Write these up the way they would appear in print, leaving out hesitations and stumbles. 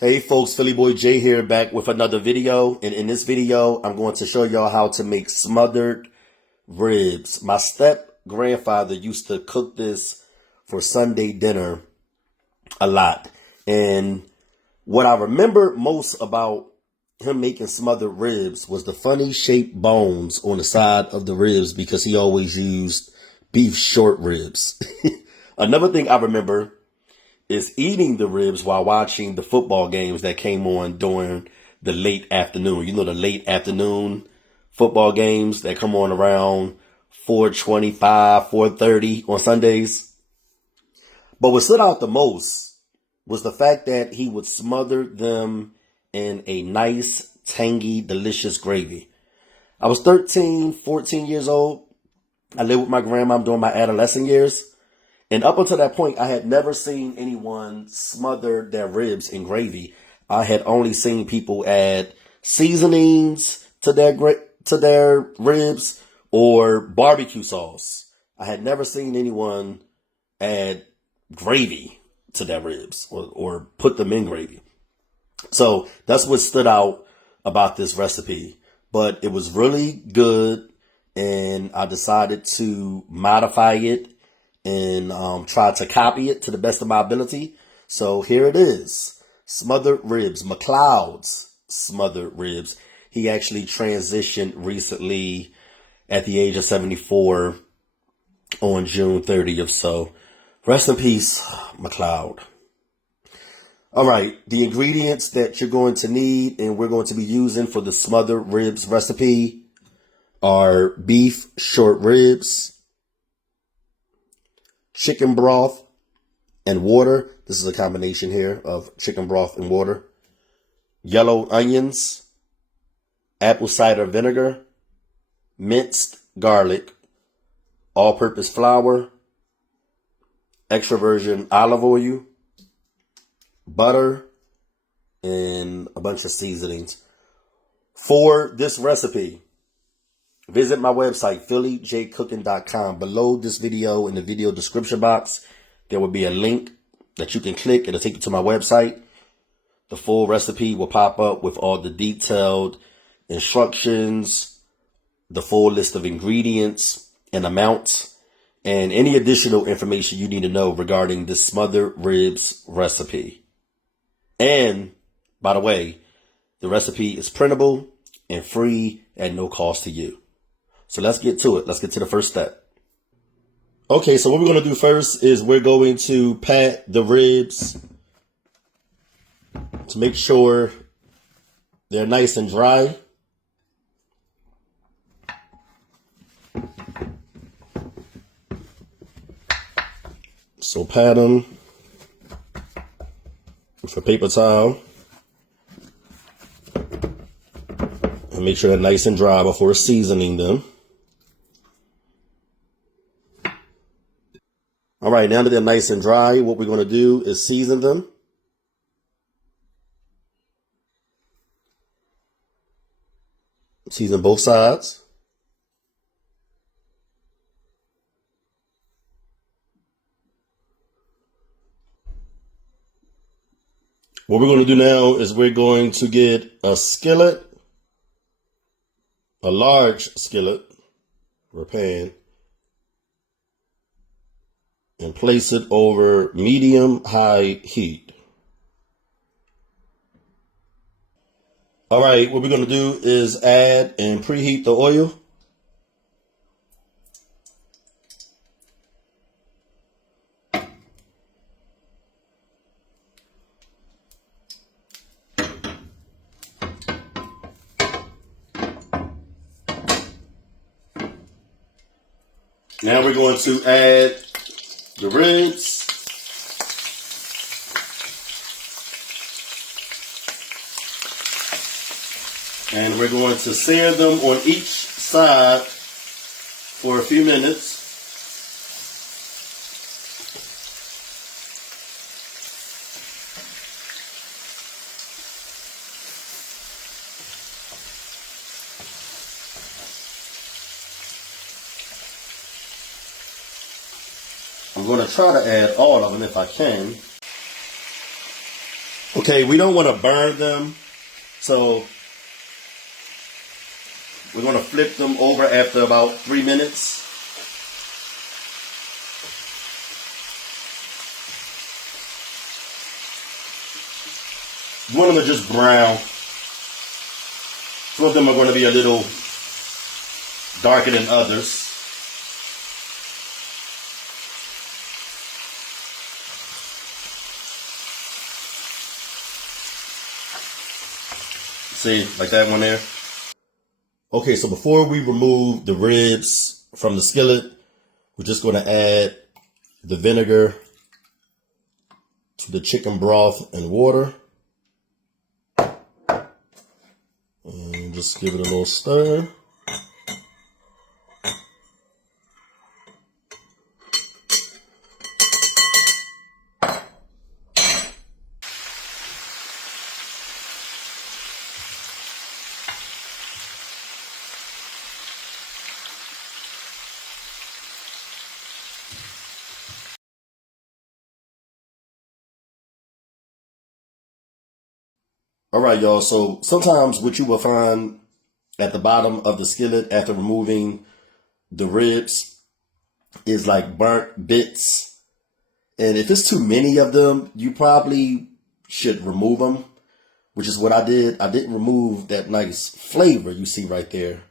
Hey folks, Philly Boy J here, back with another video. And in this video, I'm going to show y'all how to make smothered ribs. My step-grandfather used to cook this for Sunday dinner a lot. And what I remember most about him making smothered ribs was the funny shaped bones on the side of the ribs, because he always used beef short ribs. Another thing I remember is eating the ribs while watching the football games that came on during the late afternoon. You know, the late afternoon football games that come on around 4:25, 4:30 on Sundays. But what stood out the most was the fact that he would smother them in a nice, tangy, delicious gravy. I was 13, 14 years old. I lived with my grandma during my adolescent years. And up until that point, I had never seen anyone smother their ribs in gravy. I had only seen people add seasonings to their ribs or barbecue sauce. I had never seen anyone add gravy to their ribs or put them in gravy. So that's what stood out about this recipe. But it was really good, and I decided to modify it and try to copy it to the best of my ability. So here it is. Smothered ribs. McLeod's smothered ribs. He actually transitioned recently at the age of 74 on June 30th. So rest in peace, McLeod. All right. The ingredients that you're going to need and we're going to be using for the smothered ribs recipe are beef short ribs, chicken broth, and water. This is a combination here of chicken broth and water. Yellow onions, apple cider vinegar, minced garlic, all-purpose flour, extra virgin olive oil, butter, and a bunch of seasonings. For this recipe, visit my website, PhillyJCooking.com. Below this video, in the video description box, there will be a link that you can click. It'll take you to my website. The full recipe will pop up with all the detailed instructions, the full list of ingredients and amounts, and any additional information you need to know regarding this smothered ribs recipe. And, by the way, the recipe is printable and free at no cost to you. So let's get to it. Let's get to the first step. Okay, so what we're going to do first is we're going to pat the ribs to make sure they're nice and dry. So pat them with a paper towel and make sure they're nice and dry before seasoning them. All right, now that they're nice and dry, what we're going to do is season them. Season both sides. What we're going to do now is we're going to get a skillet, a large skillet or pan, and place it over medium-high heat. All right, what we're going to do is add and preheat the oil. Now we're going to add the ribs. And we're going to sear them on each side for a few minutes. I'm going to try to add all of them if I can. Okay, we don't want to burn them, so we're going to flip them over after about 3 minutes. One of them are just brown. Some of them are going to be a little darker than others. See, like that one there. Okay, so before we remove the ribs from the skillet, we're just going to add the vinegar to the chicken broth and water. And just give it a little stir. All right, y'all. So sometimes what you will find at the bottom of the skillet after removing the ribs is like burnt bits. And if it's too many of them, you probably should remove them, which is what I did. I didn't remove that nice flavor you see right there.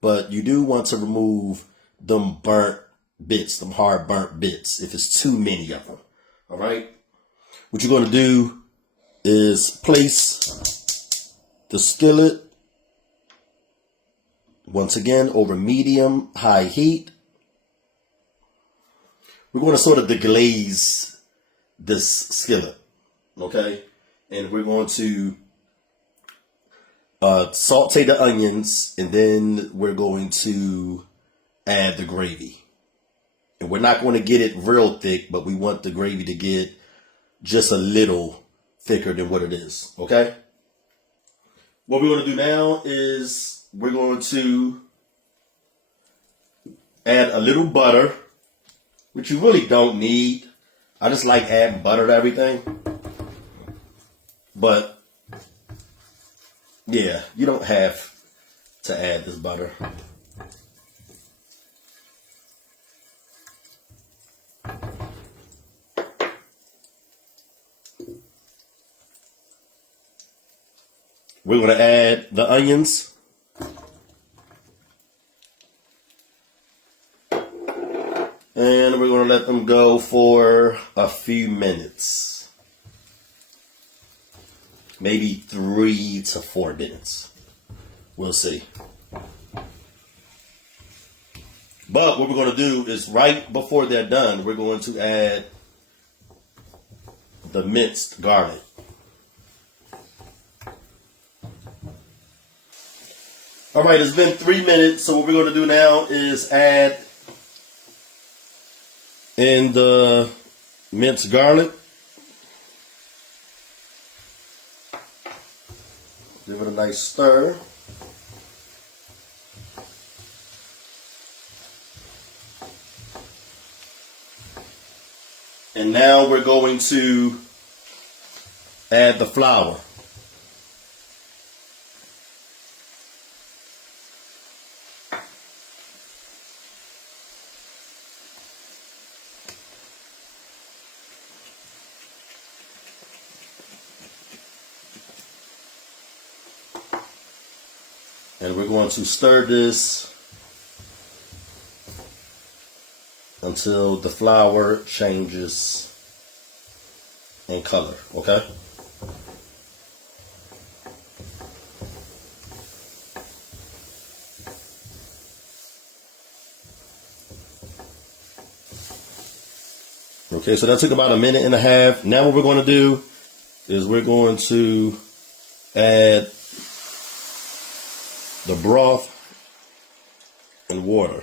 But you do want to remove them burnt bits, them hard burnt bits, if it's too many of them. All right. What you're going to do is place the skillet once again over medium high heat. We're going to sort of deglaze this skillet, okay? And we're going to saute the onions, and then we're going to add the gravy. And we're not going to get it real thick, but we want the gravy to get just a little thicker than what it is, okay? What we're going to do now is we're going to add a little butter, which you really don't need. I just like adding butter to everything. But yeah, you don't have to add this butter. We're going to add the onions. And we're going to let them go for a few minutes. Maybe 3 to 4 minutes. We'll see. But what we're going to do is right before they're done, we're going to add the minced garlic. All right, it's been 3 minutes, so what we're going to do now is add in the minced garlic. Give it a nice stir. And now we're going to add the flour. And we're going to stir this until the flour changes in color, okay? Okay, so that took about 1.5 minutes. Now what we're going to do is we're going to add the broth and water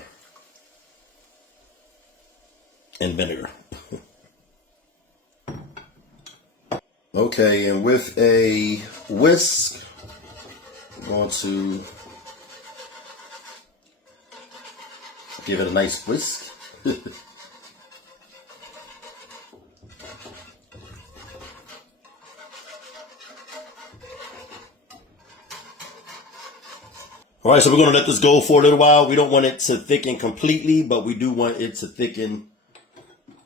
and vinegar. Okay, and with a whisk, I'm going to give it a nice whisk. All right, so we're going to let this go for a little while. We don't want it to thicken completely, but we do want it to thicken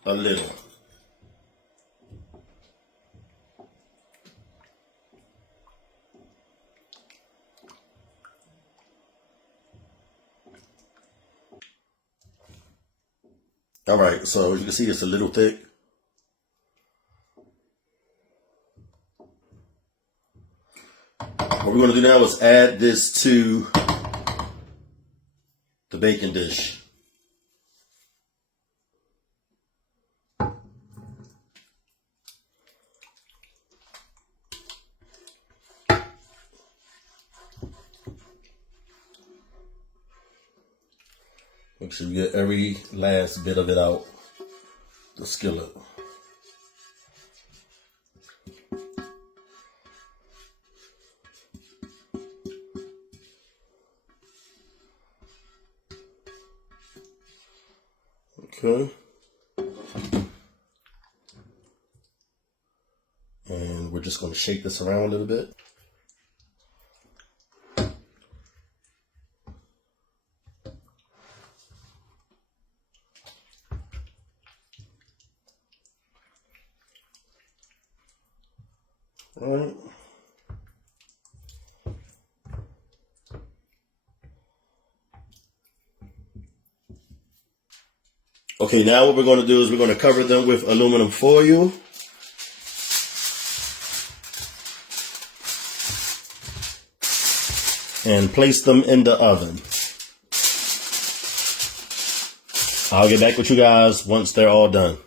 a little. All right, so as you can see, it's a little thick. What we're going to do now is add this to the baking dish. Make sure you get every last bit of it out the skillet. Okay. And we're just going to shake this around a little bit. All right. Okay, now what we're going to do is we're going to cover them with aluminum foil. And place them in the oven. I'll get back with you guys once they're all done.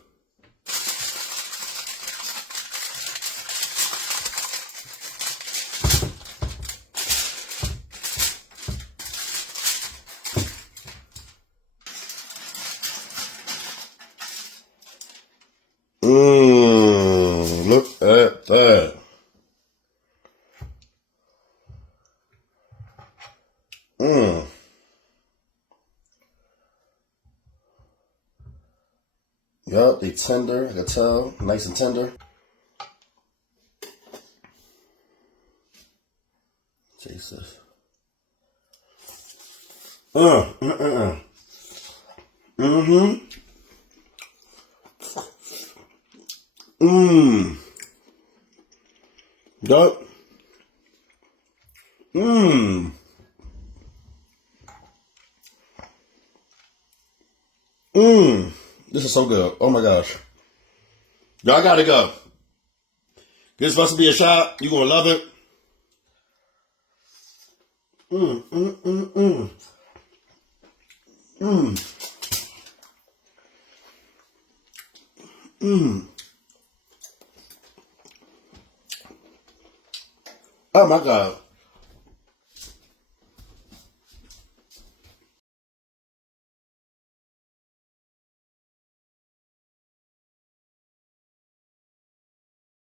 Look at that. Yup, they tender, I can tell, nice and tender. Taste this. Yup. This is so good. Oh my gosh. Y'all gotta go. This must be a shot. You're gonna love it. Oh my God.